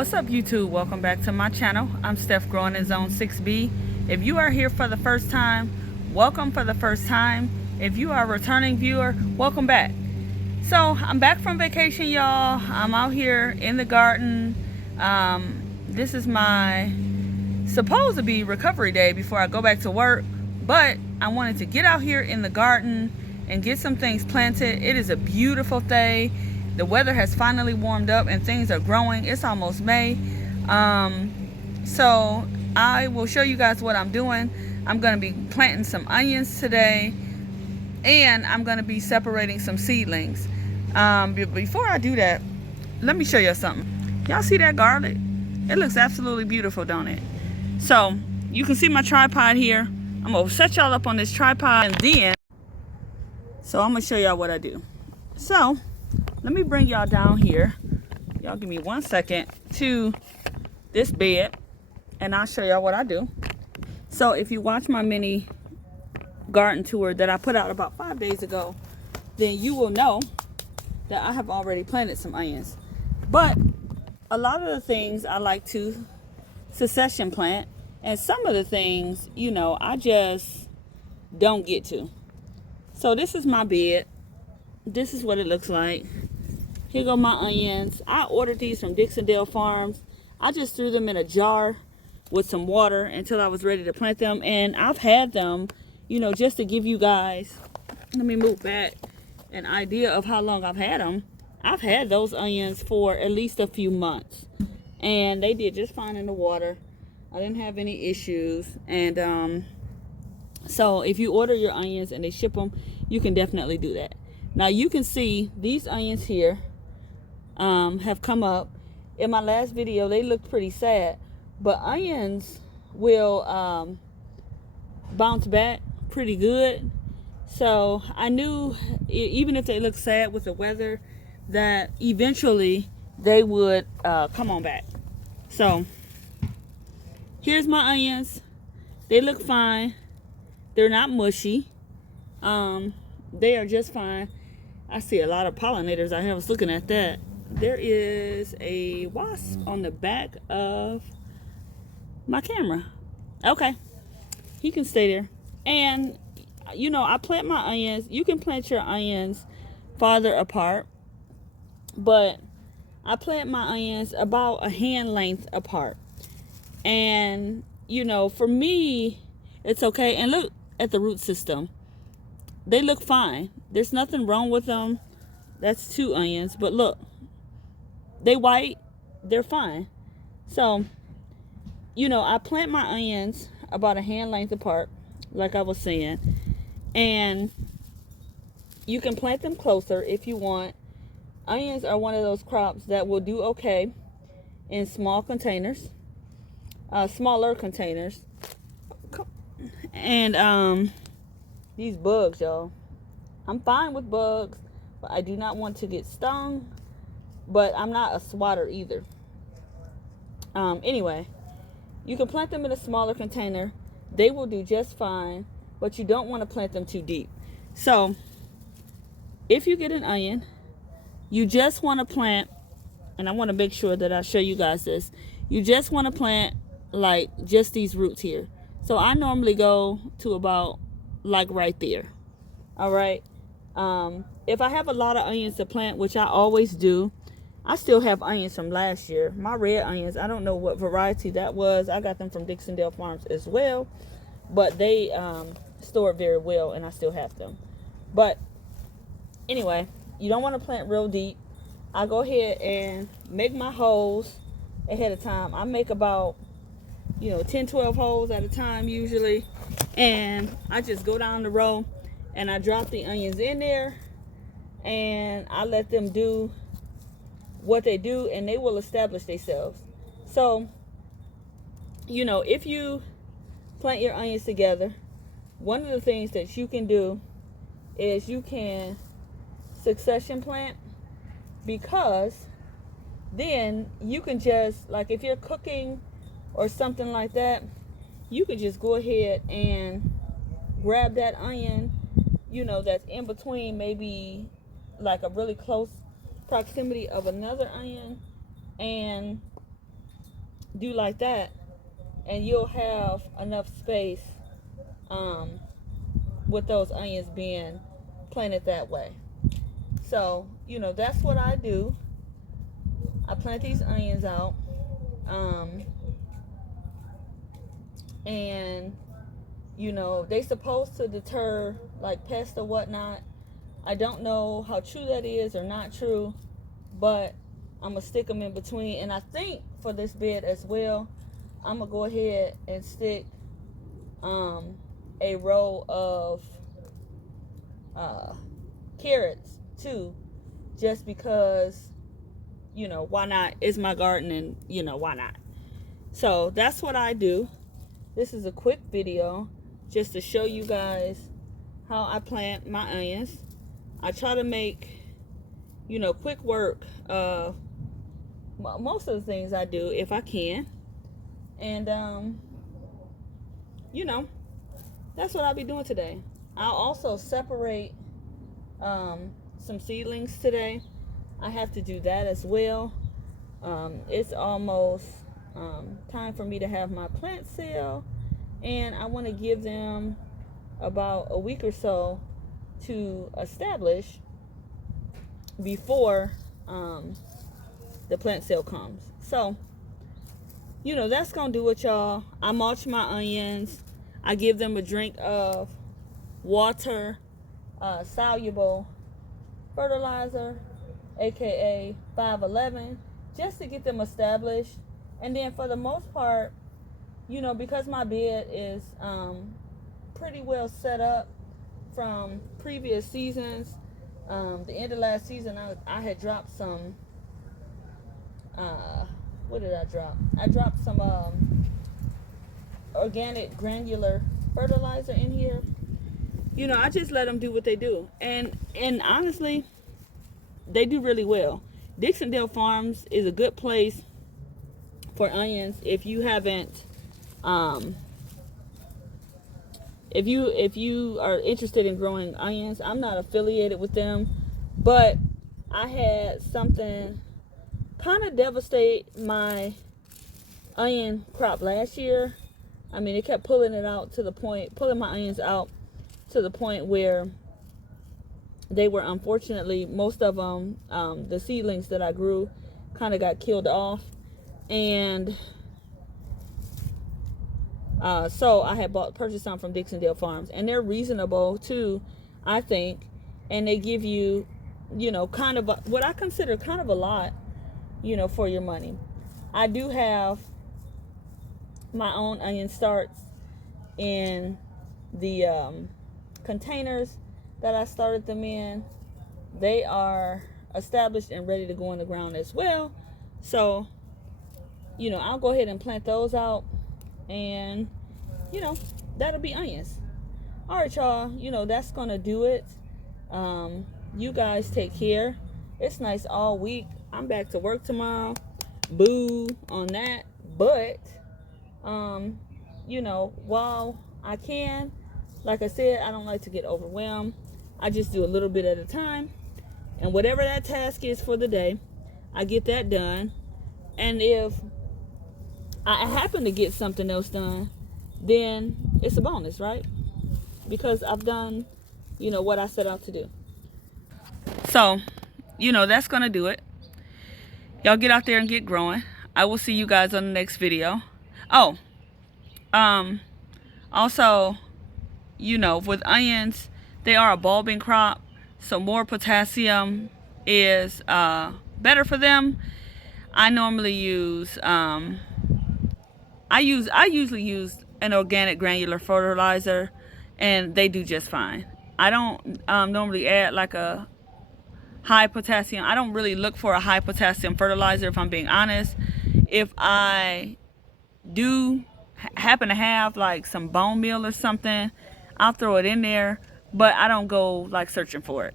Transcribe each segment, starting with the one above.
What's up, YouTube? Welcome back to my channel. I'm Steph, growing in Zone 6B. If you are here for the first time, welcome for the first time. If you are a returning viewer, welcome back. So I'm back from vacation, y'all. I'm out here in the garden. This is my supposed to be recovery day before I go back to work, but I wanted to get out here in the garden and get some things planted. It is a beautiful day. The weather has finally warmed up and things are growing. It's almost May. So I will show you guys what I'm doing. I'm going to be planting some onions today, and I'm going to be separating some seedlings. Before I do that, let me show you something. Y'all see that garlic? It looks absolutely beautiful, don't it? So you can see my tripod here. I'm going to set y'all up on this tripod, and then I'm going to show y'all what I do. So let me bring y'all down here. Y'all give me 1 second to this bed, and I'll show y'all what I do. So if you watch my mini garden tour that I put out about 5 days ago, then you will know that I have already planted some onions. But a lot of the things I like to succession plant, and some of the things, you know, I just don't get to. So this is my bed. This is what it looks like. Here go my onions. I ordered these from Dixondale Farms. I just threw them in a jar with some water until I was ready to plant them. And I've had them, you know, just to give you guys, let me move back, an idea of how long I've had them. I've had those onions for at least a few months, and they did just fine in the water. I didn't have any issues. And so if you order your onions and they ship them, you can definitely do that. Now you can see these onions here have come up. In my last video, they looked pretty sad, but onions will bounce back pretty good. So I knew, even if they look sad with the weather, that eventually they would come on back. So here's my onions. They look fine. They're not mushy. They are just fine. I see a lot of pollinators out here. I was looking at that. There is a wasp on the back of my camera. Okay, he can stay there. And you know, I plant my onions. You can plant your onions farther apart, but I plant my onions about a hand length apart. And you know, for me, it's okay. And look at the root system. They look fine. There's nothing wrong with them. That's 2 onions, but look, they white. They're fine. So, you know, I plant my onions about a hand length apart, like I was saying, and you can plant them closer if you want. Onions are one of those crops that will do okay in small containers, smaller containers. And these bugs, y'all, I'm fine with bugs, but I do not want to get stung. But I'm not a swatter either. Anyway, you can plant them in a smaller container. They will do just fine, but you don't want to plant them too deep. So if you get an onion, you just want to plant, and I want to make sure that I show you guys this. You just want to plant like just these roots here. So I normally go to about like right there. All right. If I have a lot of onions to plant, which I always do, I still have onions from last year. My red onions, I don't know what variety that was. I got them from Dixondale Farms as well, but they stored very well, and I still have them. But anyway, you don't want to plant real deep. I go ahead and make my holes ahead of time. I make about, 10, 12 holes at a time usually, and I just go down the row and I drop the onions in there, and I let them do what they do, and they will establish themselves. So, if you plant your onions together, one of the things that you can do is you can succession plant, because then you can just, like if you're cooking or something like that, you could just go ahead and grab that onion, that's in between, maybe like a really close proximity of another onion, and do like that, and you'll have enough space with those onions being planted that way. So, that's what I do. I plant these onions out. And they supposed to deter like pests or whatnot. I don't know how true that is or not true, but I'm gonna stick them in between. And I think for this bed as well, I'm gonna go ahead and stick a row of carrots too, just because why not? It's my garden, and why not? So that's what I do. This is a quick video just to show you guys how I plant my onions. I try to make quick work of most of the things I do if I can. And that's what I'll be doing today. I'll also separate some seedlings today. I have to do that as well. It's almost time for me to have my plant sale, and I want to give them about a week or so to establish before the plant sale comes. So that's gonna do it, y'all. I mulch my onions. I give them a drink of water, soluble fertilizer, aka 511, just to get them established. And then for the most part, because my bed is pretty well set up from previous seasons, the end of last season I had dropped some what did I drop? I dropped some organic granular fertilizer in here. I just let them do what they do, and honestly, they do really well. Dixondale Farms is a good place for onions if you haven't if you are interested in growing onions. I'm not affiliated with them, but I had something kind of devastate my onion crop last year. I mean, it kept pulling my onions out to the point where they were, unfortunately, most of them, the seedlings that I grew kind of got killed off. And so I had purchased some from Dixondale Farms, and they're reasonable too, I think. And they give you, kind of what I consider kind of a lot, for your money. I do have my own onion starts in the containers that I started them in. They are established and ready to go in the ground as well. So I'll go ahead and plant those out, and that'll be onions. All right, y'all, that's gonna do it. You guys take care. It's nice all week. I'm back to work tomorrow. Boo on that. But while I can, like I said, I don't like to get overwhelmed. I just do a little bit at a time, and whatever that task is for the day, I get that done. And if I happen to get something else done, then it's a bonus, right? Because I've done, what I set out to do. So, that's going to do it. Y'all get out there and get growing. I will see you guys on the next video. Oh, also, with onions, they are a bulbing crop, so more potassium is better for them. I normally use I usually use an organic granular fertilizer, and they do just fine. I don't normally add like a high potassium. I don't really look for a high potassium fertilizer, if I'm being honest. If I do happen to have like some bone meal or something, I'll throw it in there, but I don't go like searching for it.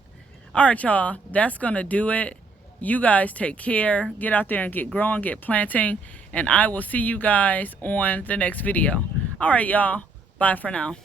All right, y'all, that's gonna do it. You guys take care. Get out there and get growing, get planting, and I will see you guys on the next video. All right, y'all, bye for now.